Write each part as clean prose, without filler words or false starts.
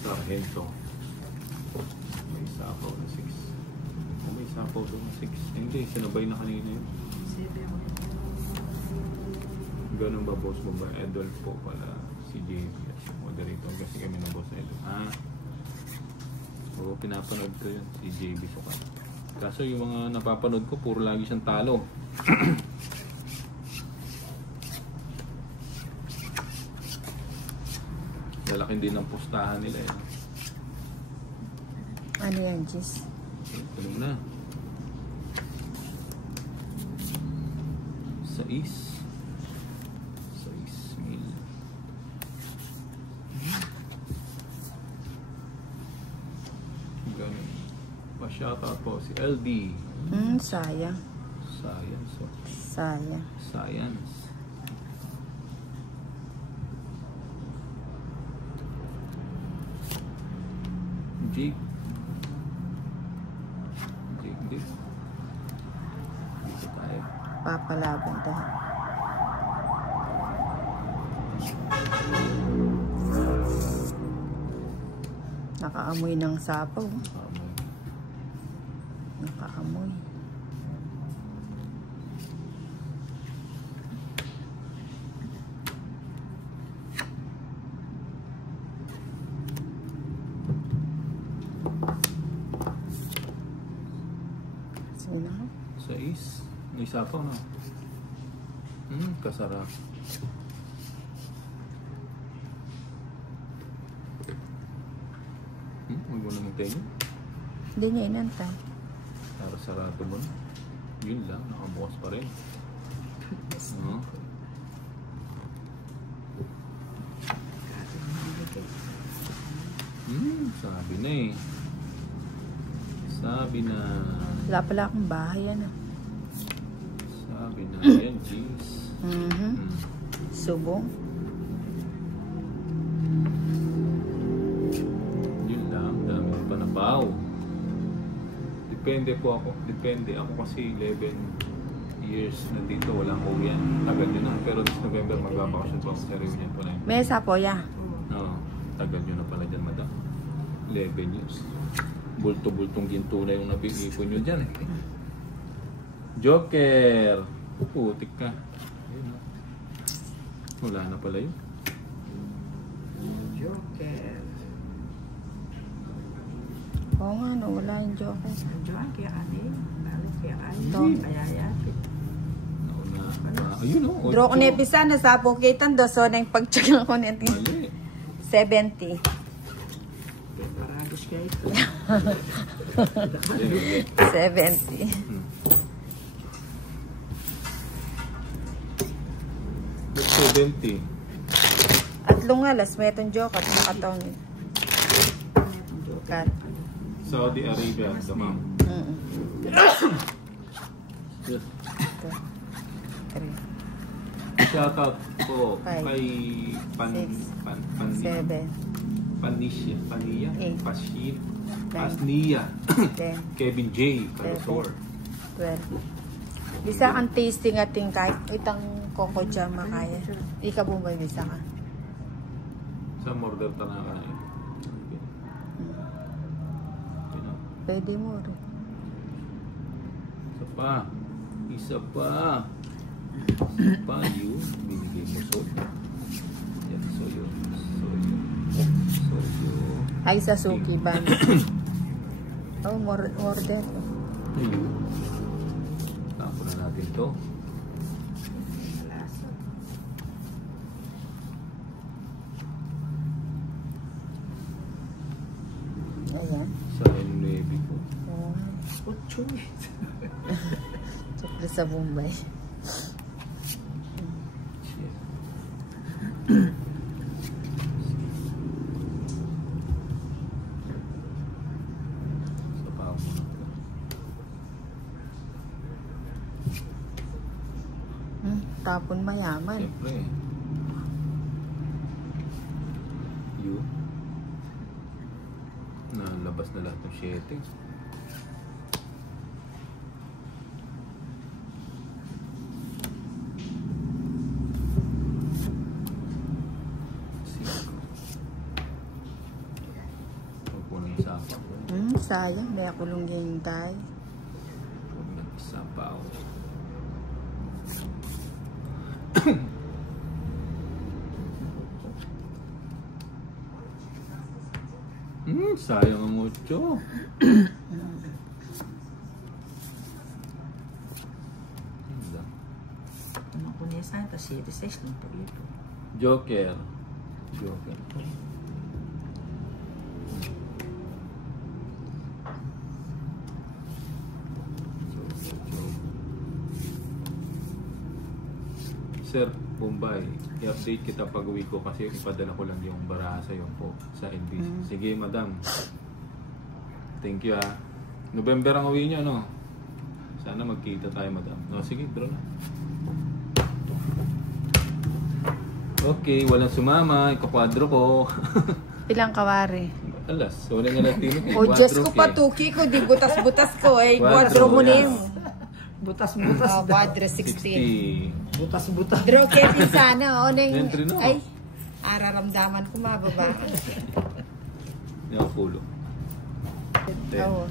Sargento. May sapaw na 6. May sapaw doon na 6. Hindi, sinabay na kanina yun. Ganun ba boss mo ba? Idol po pala si JB at si moderator kasi kami na boss na idol. Oo, pinapanood ko yun si JB po ka. Kaso yung mga napapanood ko puro lagi siyang talo. Lalaki din ang pustahan nila eh. Ano yan, Jis? Ito na. 6 mil. Ganun. Pa-shoutout po si LD. Sayang. Science. Sayang. Science. Jake. Dito tayo. Papalaban tayo. Nakaamoy ng sapaw. Nakaamoy. Sa may sapaw na. Kasarap. Huwag mo naman tayo. Hindi niya inantay. Para sarado mo na. Yun lang, nakabukas pa rin. Sabi na eh. Sabi na. Wala pala akong bahay yan ah. Sabi na yan, jeans. Subong. Yun lang, dami ng panabaw. Depende po ako. Depende. Ako kasi 11 years na dito. Walang uwian. Tagal nyo na. Pero this November magbabakasyon po ako sa reunion po na yun. May sapoya. Oo. Tagal nyo na pala dyan, madam. 11 years. Bulto-bultong ginto na yung napipipon nyo dyan eh. Joker! Putik ka. Ayun, wala na pala yun. Joker. Oo nga no, wala yung Joker. Joker kaya ani. Balik kaya ani. Ito. Ayayati. Ayun o. Draw ko na ipisa na sa pukitan do. So, na yung pag-check lang ko na Mali. 70. Parados kayo ito. 70. 70. Atlong alas, may itong Joker. Nakataon yun. Cut. Saudi Arabia, damang. Yes. Ito. 3. Shoutout po 5, kay 7. Panisha, Pania, Eight. Pashin, 9. Pasnia, 10. Kevin J. Calosor. 12. Bisa kang tasting ating kahit itang koko dyan makaya. Ika bumay bisa ka. Sa order tanaka na yun. Pwede mo rin. Isa pa. Isa pa. Yun. Binigay mo soyo. Yan, soyo. Ay sa suki ba? Oh, more than. Ayun. Tapo na natin to. Ayan. Sa Navy po. Oh. Puchoy. Tsukli sa Bombay. Tapon mayaman. Siyempre. Yun. Nalabas na lahat ng 7. Sayang, may akulong yung tayo. Huwag nag-isa pa ako. Sayang ang mucho. Ano ko niya sa ito? Series 6 lang po ito. Joker. Joker. Sir, Bombay, i-update kita pag uwi ko kasi ipadala ko lang yung baraha sa'yo po sa NBC. Sige, madam. Thank you, ah. November ang uwi niyo, no? Sana magkita tayo, madam. No, sige, draw na. Okay, walang sumama. Ikakwadro ko. Ilang kawari? Alas, wala nga Latino. O Diyos ko, patuki ko, di butas-butas ko eh. Kwadro mo na yun. Butas-butas. Kwadro 16. 60. Butas-butas. Draw Kevin sana. O, nang, Entry no. ay, araramdaman ko mababa. Yung pulo. Oo.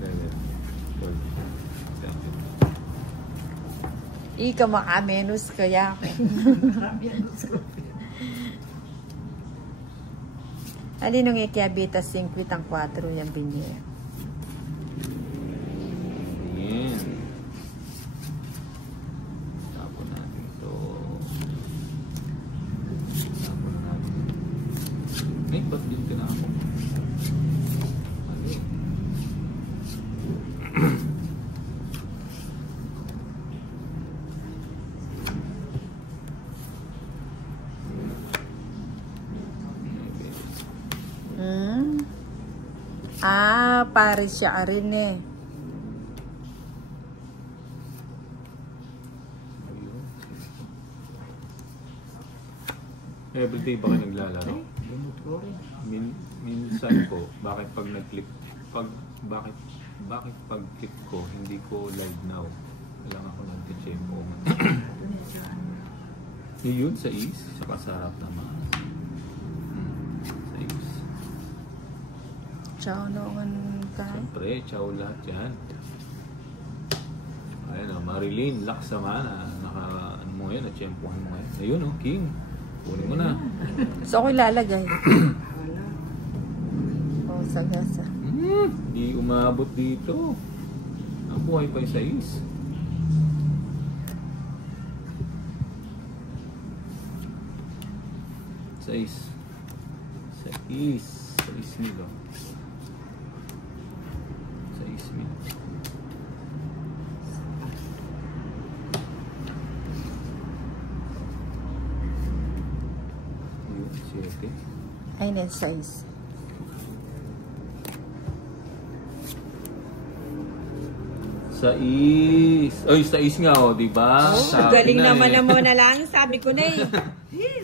11. Ika makamenos kaya ako. Alin nung ikiabita 50 ang 4 yung binye. Ayan. Tapon natin ito. Tapon natin. Eh, ba't din tinapon? Mali. Pare siya rin eh. Everyday ba kayo naglalaro? Lumot ko rin. Minsan po, bakit pag nag-click, bakit pag click ko, hindi ko live now? Kailang ako nag-check mo. Ito niya siya. Yun, sa is, sa kasarap naman. Sa is. Ciao noon tayo. Siyempre, ciao lahat yan. Ayan o, Marilyn, Laksamana. Ano mo yan, natsyempohan mo yan. Ayun o, King. Kunin mo na. So ako ilalagay. Wala. O, sagasa. Di umabot dito. Ang buhay pa yung sa is. Sa is. Sa is. Sa is nilo. Sa is nilo. Yun, 7. Ay, net size. Sa is. Oy, sa is nga o, di ba? Galing naman naman na lang. Sabi ko na eh.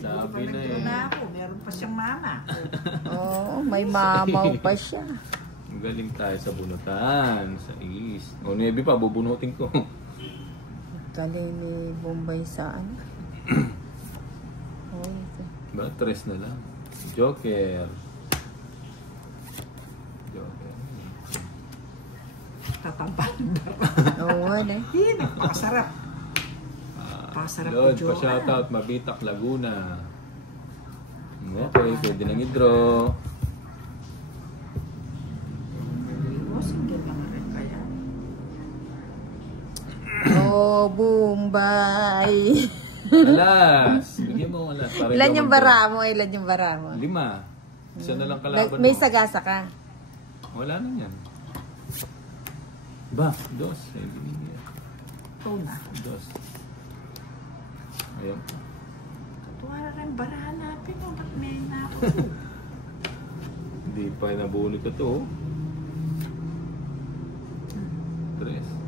Sabi na eh. Na ako. Meron pa siyang mama. Oo, may mamaw pa siya. Galing tayo sa bunutan. Sa is. O, Nebi pa, bubunutin ko. Galing ni Bombay sa ano. Oh, ito. Ba, 3 na lang. Joker. Joker. Tatampal. Oo, ano eh. Napakasarap. Pasarap Lord, ko, Joker. pa-shoutout, Mabitak, Laguna. Okay, pwede nang i-draw. Single lang rin kaya. Oh, Bombay. Alas! Bigyan mo alas. Para Ilan hindi yung ako bara mo? Ilan yung bara mo? 5. Isa na lang kalaban May mo. sagasa ka. Wala na yan. Ba, 2. Eh, binigyan. Ikaw na. 2. Ayan. Katuwa na rin barahan natin. O, ba't may na ako? Hindi pa nabuli ko to. 3.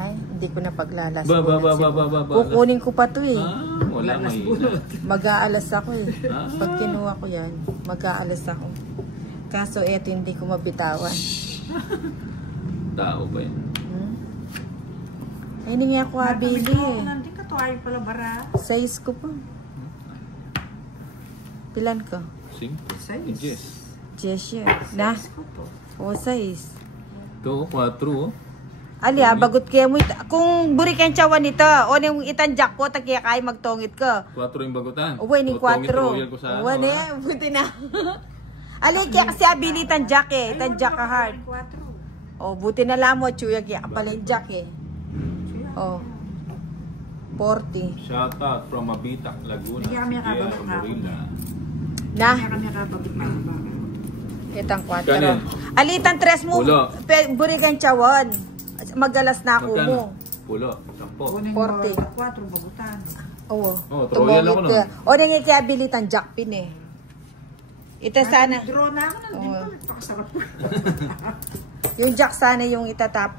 Ay, hindi ko na paglalas. Ba. Kukunin ko pa to eh. Wala Lalas may bunot. Mag-aalas ako eh. Ah. Pag kinuha ko yan, mag-aalas ako. Kaso eto hindi ko mabitawan. Tao ba yan? Ay, hindi nga ako habili eh. Nandun ka to. Ayaw pala bara. Size ko pa. Pilan ko? 5. Size. Inches. Cheshire. Na? Ko to. O, 6. Ito, 4 oh. Ali, bagot kaya mo. Kung buri kang tiyawan nito, o yung itanjak ko, takiya kaya magtongit ka. 4 yung bagutan. Uwe, ni 4. Royal ko sa Uwe, ni, buti na. Ali, kaya kasi abili tanjak eh. Tanjak ka hard. 4. O, buti na lang mo, chuya, kaya pala yung jack eh. O, 40. Shout out from Mabitac, Laguna. Bigyan kami Sige, kababot na. Morila. Na? Kanya kababit na ba? Itang 4. Kanin. Alitan 3 mo, Pulo. buri kang tiyawan. Magalas na ako mo. Pulo, 10. Kunin 40. 4 bagutan. Oo. Oh, Royal ako nun. O, nangyay kaya bilitan jack pin eh. Ito sana. Draw na ako ng dimple. Pakasarap ko. Yung jack sana yung itatapon.